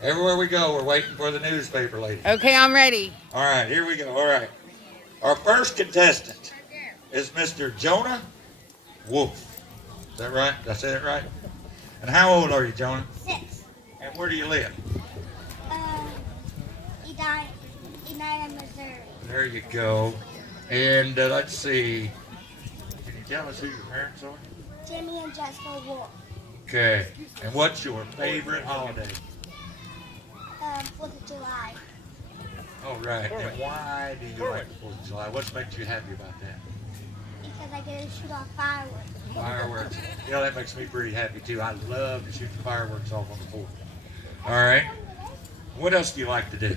Everywhere we go, we're waiting for the newspaper lady. Okay, I'm ready. All right, here we go. All right. Our first contestant is Mr. Jonah Wolf. Is that right? Did I say that right? And how old are you, Jonah? 6. And where do you live? Edina, Missouri. There you go. And let's see. Can you tell us who your parents are? Jimmy and Jessica Wolf. Okay. And what's your favorite holiday? 4th of July. All right. And why do you like the 4th of July? What makes you happy about that? Because I get to shoot off fireworks. Fireworks. You know, that makes me pretty happy, too. I love to shoot the fireworks off on the 4th. All right. What else do you like to do?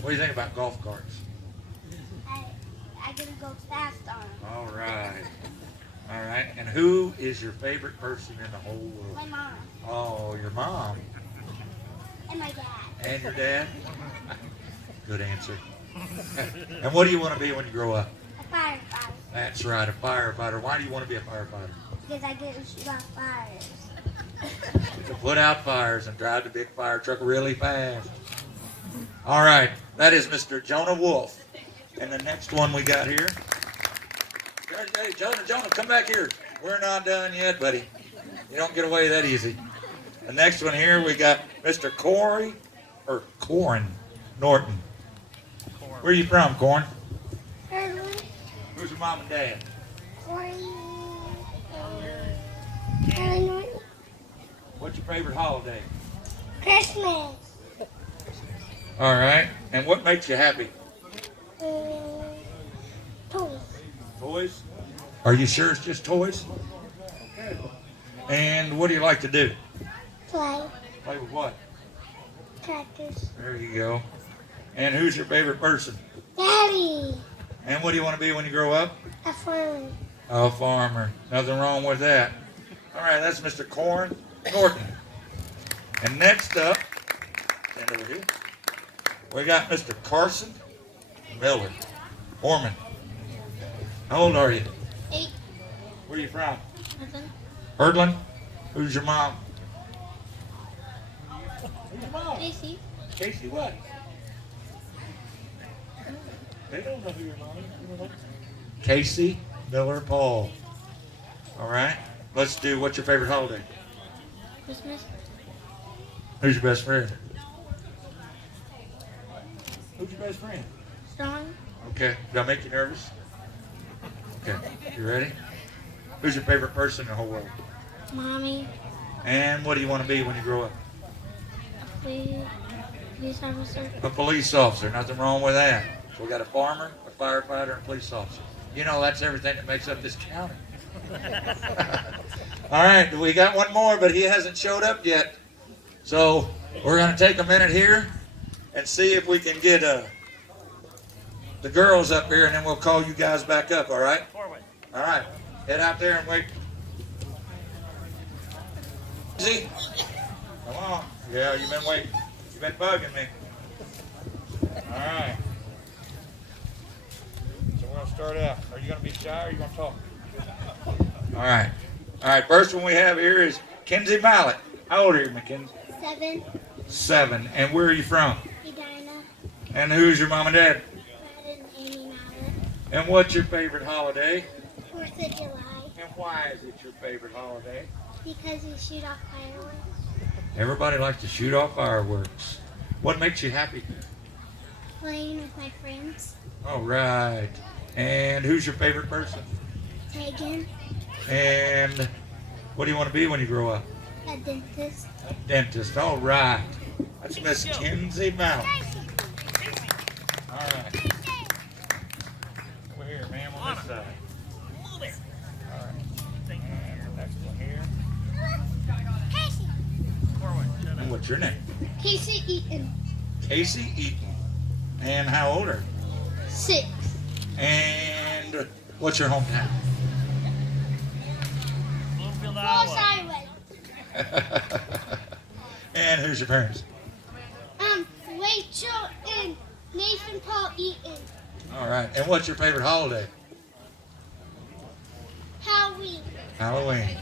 What do you think about golf carts? I get to go fast on them. All right. All right. And who is your favorite person in the whole world? My mom. Oh, your mom. And my dad. And your dad? Good answer. And what do you want to be when you grow up? A firefighter. That's right, a firefighter. Why do you want to be a firefighter? Because I get to shoot off fires. To put out fires and drive the big fire truck really fast. All right, that is Mr. Jonah Wolf. And the next one we got here. Hey, Jonah, come back here. We're not done yet, buddy. You don't get away that easy. The next one here, we got Mr. Corin Norton. Where are you from, Corin? Hurdland. Who's your mom and dad? Illinois. What's your favorite holiday? Christmas. All right. And what makes you happy? Toys. Toys? Are you sure it's just toys? Okay. And what do you like to do? Play. Play with what? Tractors. There you go. And who's your favorite person? Daddy. And what do you want to be when you grow up? A farmer. A farmer. Nothing wrong with that. All right, that's Mr. Corin Norton. And next up, stand over here, we got Mr. Carson Miller. Orman. How old are you? 8. Where are you from? Nothing. Hurdland. Who's your mom? Who's your mom? Casey. Casey what? They don't know who your mom is. Casey Miller Paul. All right. Let's do, what's your favorite holiday? Christmas. Who's your best friend? Who's your best friend? Strong. Okay. Did I make you nervous? Okay. You ready? Who's your favorite person in the whole world? Mommy. And what do you want to be when you grow up? Police officer. A police officer. Nothing wrong with that. So we got a farmer, a firefighter, and a police officer. You know, that's everything that makes up this county. All right, we got one more, but he hasn't showed up yet. So we're going to take a minute here and see if we can get the girls up here, and then we'll call you guys back up, all right? All right, head out there and wait. Easy. Come on. Yeah, you've been waiting. You've been bugging me. All right. So we're going to start out. Are you going to be shy or are you going to talk? All right. All right, first one we have here is Kenzie Mallet. How old are you, Mackenzie? 7. 7. And where are you from? Edina. And who's your mom and dad? Brad and Amy Mallet. And what's your favorite holiday? 4th of July. And why is it your favorite holiday? Because we shoot off fireworks. Everybody likes to shoot off fireworks. What makes you happy? Playing with my friends. All right. And who's your favorite person? Megan. And what do you want to be when you grow up? A dentist. A dentist. All right. That's Miss Kenzie Mallet. All right. Over here, ma'am, on this side. All right. And next one here. Casey. And what's your name? Casey Eaton. Casey Eaton. And how old are you? 6. And what's your hometown? Falls Highway. And who's your parents? Rachel and Nathan Paul Eaton. All right. And what's your favorite holiday? Halloween. Halloween.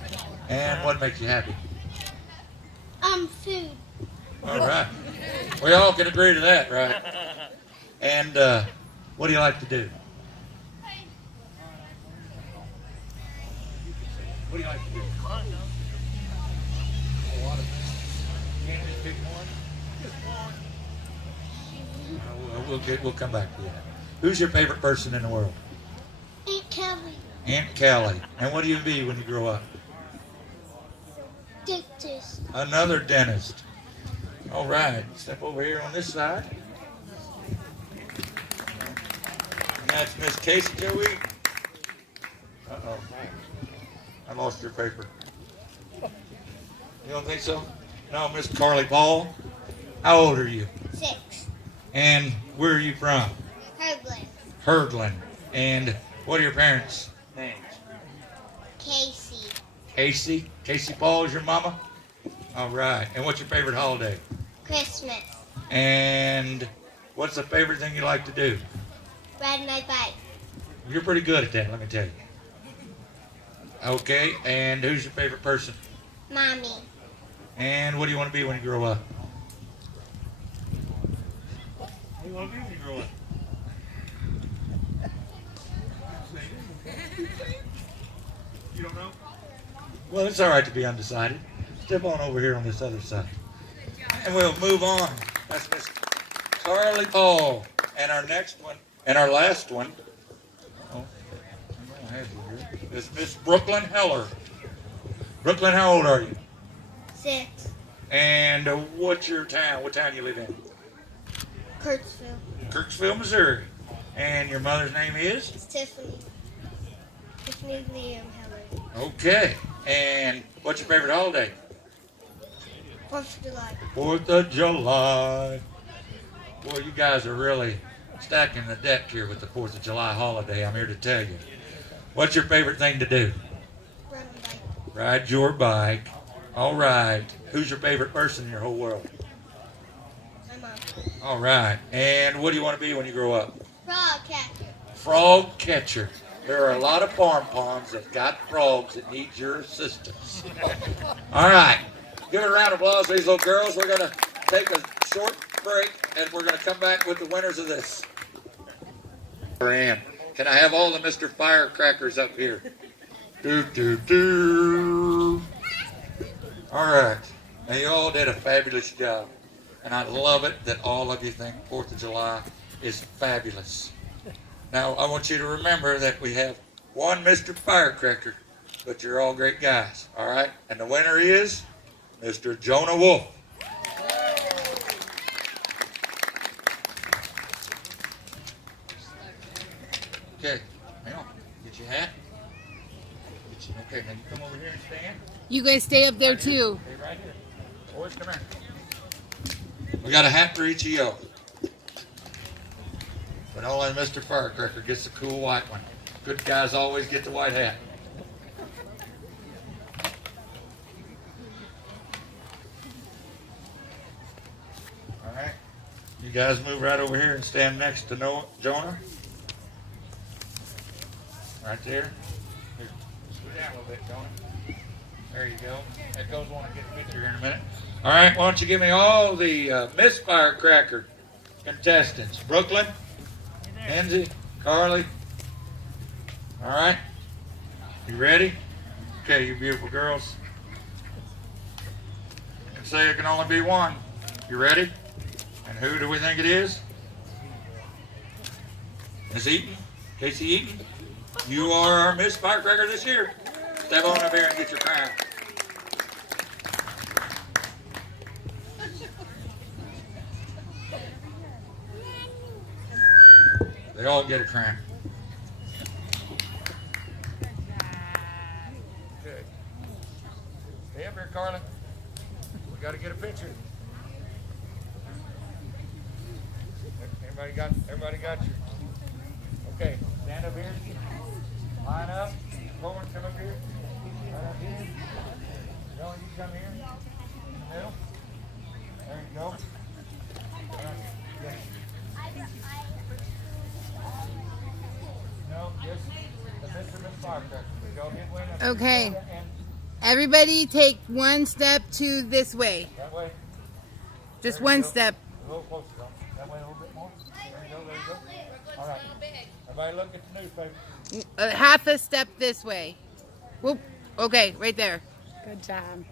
And what makes you happy? Food. All right. We all can agree to that, right? And what do you like to do? What do you like to do? A lot of things. Can't just pick one? We'll come back to that. Who's your favorite person in the world? Aunt Kelly. Aunt Kelly. And what do you be when you grow up? Dentist. Another dentist. All right. Step over here on this side. And that's Miss Casey Joey. Uh-oh. I lost your paper. You don't think so? No, Miss Carly Paul. How old are you? 6. And where are you from? Hurdland. Hurdland. And what are your parents' names? Casey. Casey. Casey Paul is your mama? All right. And what's your favorite holiday? Christmas. And what's the favorite thing you like to do? Ride my bike. You're pretty good at that, let me tell you. Okay. And who's your favorite person? Mommy. And what do you want to be when you grow up? What do you want to be when you grow up? You don't know? Well, it's all right to be undecided. Step on over here on this other side. And we'll move on. That's Miss Carly Paul. And our next one, and our last one, is Miss Brooklyn Heller. Brooklyn, how old are you? 6. And what's your town? What town you live in? Kirksville. Kirksville, Missouri. And your mother's name is? Tiffany. Tiffany Liam Heller. Okay. And what's your favorite holiday? 4th of July. 4th of July. Boy, you guys are really stacking the deck here with the 4th of July holiday, I'm here to tell you. What's your favorite thing to do? Ride my bike. Ride your bike. All right. Who's your favorite person in your whole world? My mom. All right. And what do you want to be when you grow up? Frog catcher. Frog catcher. There are a lot of farm ponds that got frogs that need your assistance. All right. Give it a round of applause, these little girls. We're going to take a short break, and we're going to come back with the winners of this. Can I have all the Mr. Firecrackers up here? Do, do, do. All right. Now, you all did a fabulous job. And I love it that all of you think 4th of July is fabulous. Now, I want you to remember that we have one Mr. Firecracker, but you're all great guys, all right? And the winner is Mr. Jonah Wolf. Okay, hang on. Get your hat. Okay, now you come over here and stand. You guys stay up there Right here. too. Stay right here. Boys, come here. We got a hat for each of you. But only Mr. Firecracker gets the cool white one. Good guys always get the white hat. All right. You guys move right over here and stand next to Jonah. Right there. Here, scoot down a little bit, Jonah. There you go. That goes want to get a picture here in a minute. All right, why don't you give me all the Miss Firecracker contestants. Brooklyn, Menges, Carly. All right. You ready? Okay, you beautiful girls. And say it can only be one. You ready? And who do we think it is? Miss Eaton? Casey Eaton? You are our Miss Firecracker this year. Step on up here and get your crown. They all get a crown. Okay. Stay up here, Carla. We got to get a picture. Everybody got you. Okay, stand up here. Line up. Forward, come up here. Right up here. Joey, you come here. In the middle. There you go. All right. Yeah. No, just the Mr. Firecracker. Y'all did win. Okay. Everybody take one step to this way. That way. Just There you one go. step. A little closer, don't you? That way a little bit more. There you go, there you go. All right. Everybody look at the newspaper. Half a step this way. Whoop. Okay, right there. Good job.